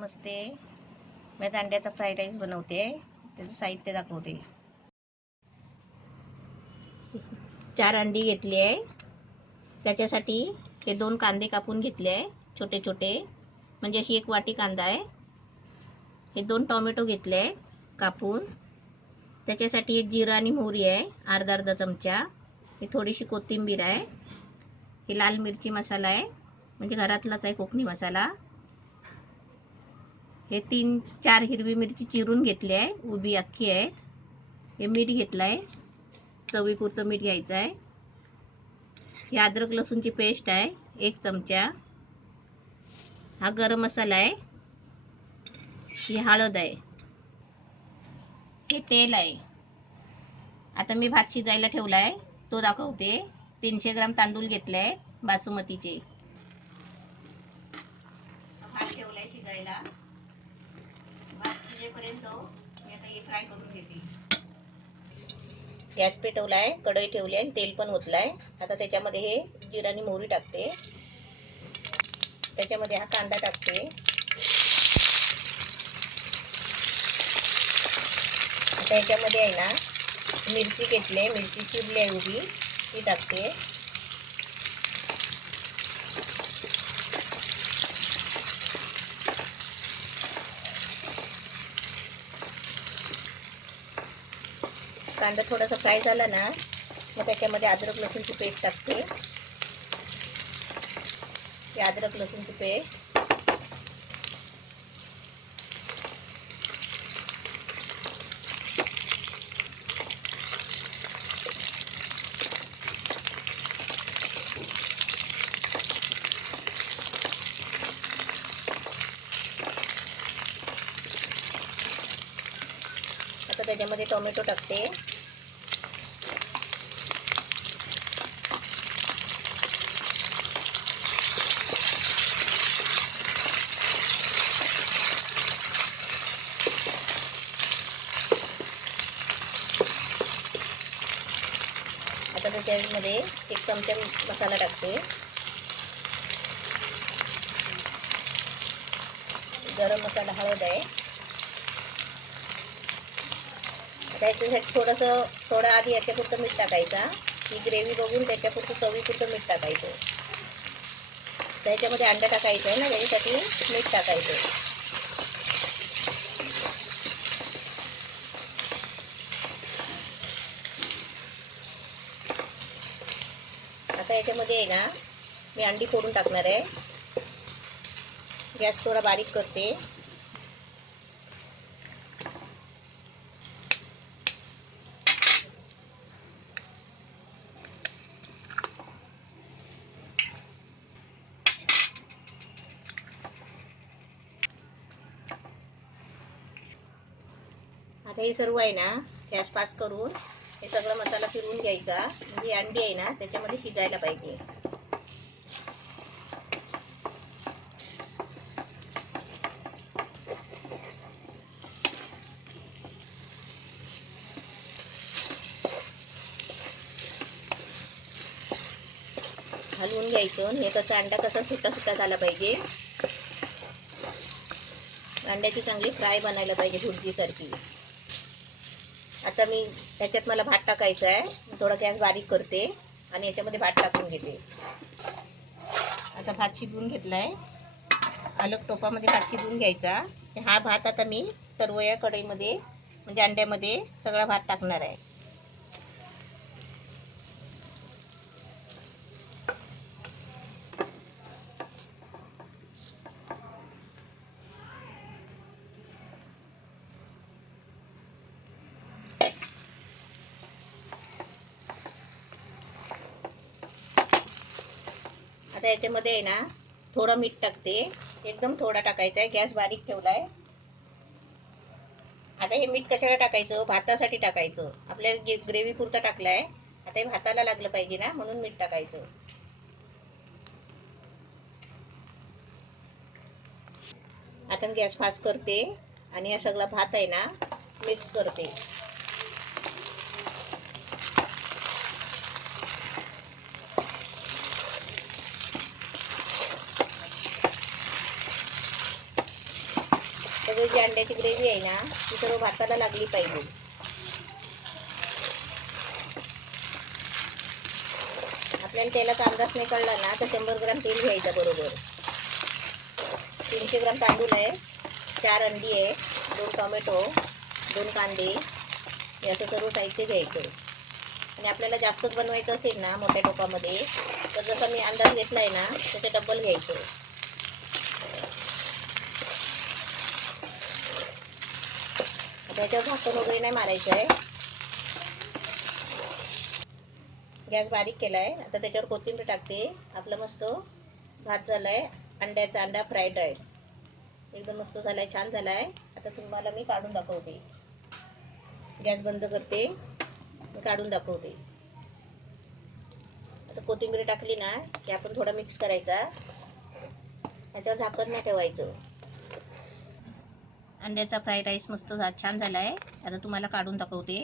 नमस्ते. मी आता अंड्याचा fried rice बनवते. त्याचं साहित्य दाखवते. 4 अंडी घेतली आहे. त्याच्यासाठी हे 2 कांदे कापून घेतले आहे छोटे छोटे, म्हणजे अशी 1 वाटी कांदा आहे. हे 2 टोमॅटो घेतले आहे कापून. त्याच्यासाठी एक जिरा आणि मोहरी आहे अर्धा अर्धा चमचा. ही थोडीशी कोथिंबीर आहे. ही लाल मिरची मसाला आहे, म्हणजे घरातलाच आहे कोकणी मसाला. हे 3-4 हिरवी मिरची चिरून घेतली आहे, उभी अख्खी आहे. हे मीठ घेतलं आहे, चवीपुरतं मीठ घ्यायचं आहे. ही अद्रक लसूणची पेस्ट आहे 1 चमचा. हा गरम मसाला आहे. ही हळद आहे. हे तेल आहे. आता मी भात शिजायला ठेवला आहे तो दाखवते. 300 ग्राम तांदूळ घेतले आहे बासमतीचे. भात ठेवलाय शिजायला. भात शिजेपर्यंत मी आता हे फ्राय करून घेते. गॅस पेटवलाय, कढई ठेवली आहे, तेल पण ओतलाय. आता त्याच्यामध्ये हे जिरा आणि मोहरी टाकते. त्याच्यामध्ये हा कांदा टाकते. आता याच्यामध्ये आहे ना मिरची घेतली, मिरची चिरली आहे उभी, ती टाकते. कांदा थोडासा फ्राय झाला ना, मग त्याच्यामध्ये अद्रक लसूणची पेस्ट टाकते. ही अद्रक लसूणची पेस्ट. आता त्याच्यामध्ये टोमॅटो टाकते. आता त्याच्यामध्ये 1 चमचा मसाला टाकते. गरम मसाला, हळद आहे. आता याच्यासाठी थोडं आधी याच्यापुरतं मीठ टाकायचा. ही ग्रेव्ही बघून त्याच्यापुरतं चवीपुरतं मीठ टाकायचं. त्याच्यामध्ये अंडा टाकायचं आहे ना, त्याच्यासाठी मीठ टाकायचं. आता याच्यामध्ये आहे ना मी अंडी फोडून टाकणार आहे. गॅस थोडा बारीक करते. आता हे सर्व आहे ना गॅस पास करून हे सगळं मसाला फिरवून घ्यायचा. म्हणजे अंडी आहे ना त्याच्यामध्ये शिजायला पाहिजे. हलवून घ्यायचं. हे कसं अंडा कसा सुट्टा सुट्टा झाला पाहिजे. अंड्याची चांगली फ्राय बनायला पाहिजे भुर्जीसारखी. आता मी त्याच्यात मला भात टाकायचा आहे. थोडा गॅस बारीक करते आणि याच्यामध्ये भात टाकून घेते. आता भात शिजवून घेतलाय. अलग टोपामध्ये भात शिजवून घ्यायचा. हा भात आता मी सर्व या कढईमध्ये म्हणजे अंड्यामध्ये सगळा भात टाकणार आहे. आता याच्यामध्ये आहे ना थोडं मीठ टाकते. एकदम थोडा टाकायचा आहे. गॅस बारीक ठेवलाय. आता हे मीठ कशाला टाकायचं? भातासाठी टाकायचं. आपल्याला ग्रेव्ही पुरता टाकलाय. आता हे भाताला लागलं पाहिजे ना, म्हणून मीठ टाकायचं. आता मी गॅस फास्ट करते आणि हा सगळा भात आहे ना मिक्स करते. सगळी जी अंड्याची ग्रेव्ही आहे ना ती सर्व भाताला लागली पाहिजे. आपल्याला तेलाचा अंदाज नाही कळला ना तर 100 ग्राम तेल घ्यायचं बरोबर. 300 ग्राम तांदूळ आहे, 4 अंडी आहे, 2 टोमॅटो, 2 कांदे, याचं सर्व साहित्य घ्यायचं. आणि आपल्याला जास्तच बनवायचं असेल ना मोठ्या टोपामध्ये तर जसा मी अंदाज घेतला आहे ना त्याचं डबल घ्यायचं. आता याच्यावर झाकण वगैरे नाही मारायचं आहे. गॅस बारीक केला आहे. आता त्याच्यावर कोथिंबीर टाकते. आपलं मस्त भात झालाय, अंड्याचा अंडा फ्राईड राईस एकदम मस्त झालाय, छान झालाय. आता तुम्हाला मी काढून दाखवते. गॅस बंद करते, मी काढून दाखवते. आता कोथिंबीर टाकली ना की आपण थोडा मिक्स करायचा, त्याच्यावर झाकण नाही ठेवायचं. अंड्याचा फ्राईड राईस मस्त छान झालाय. आता तुम्हाला काढून दाखवते.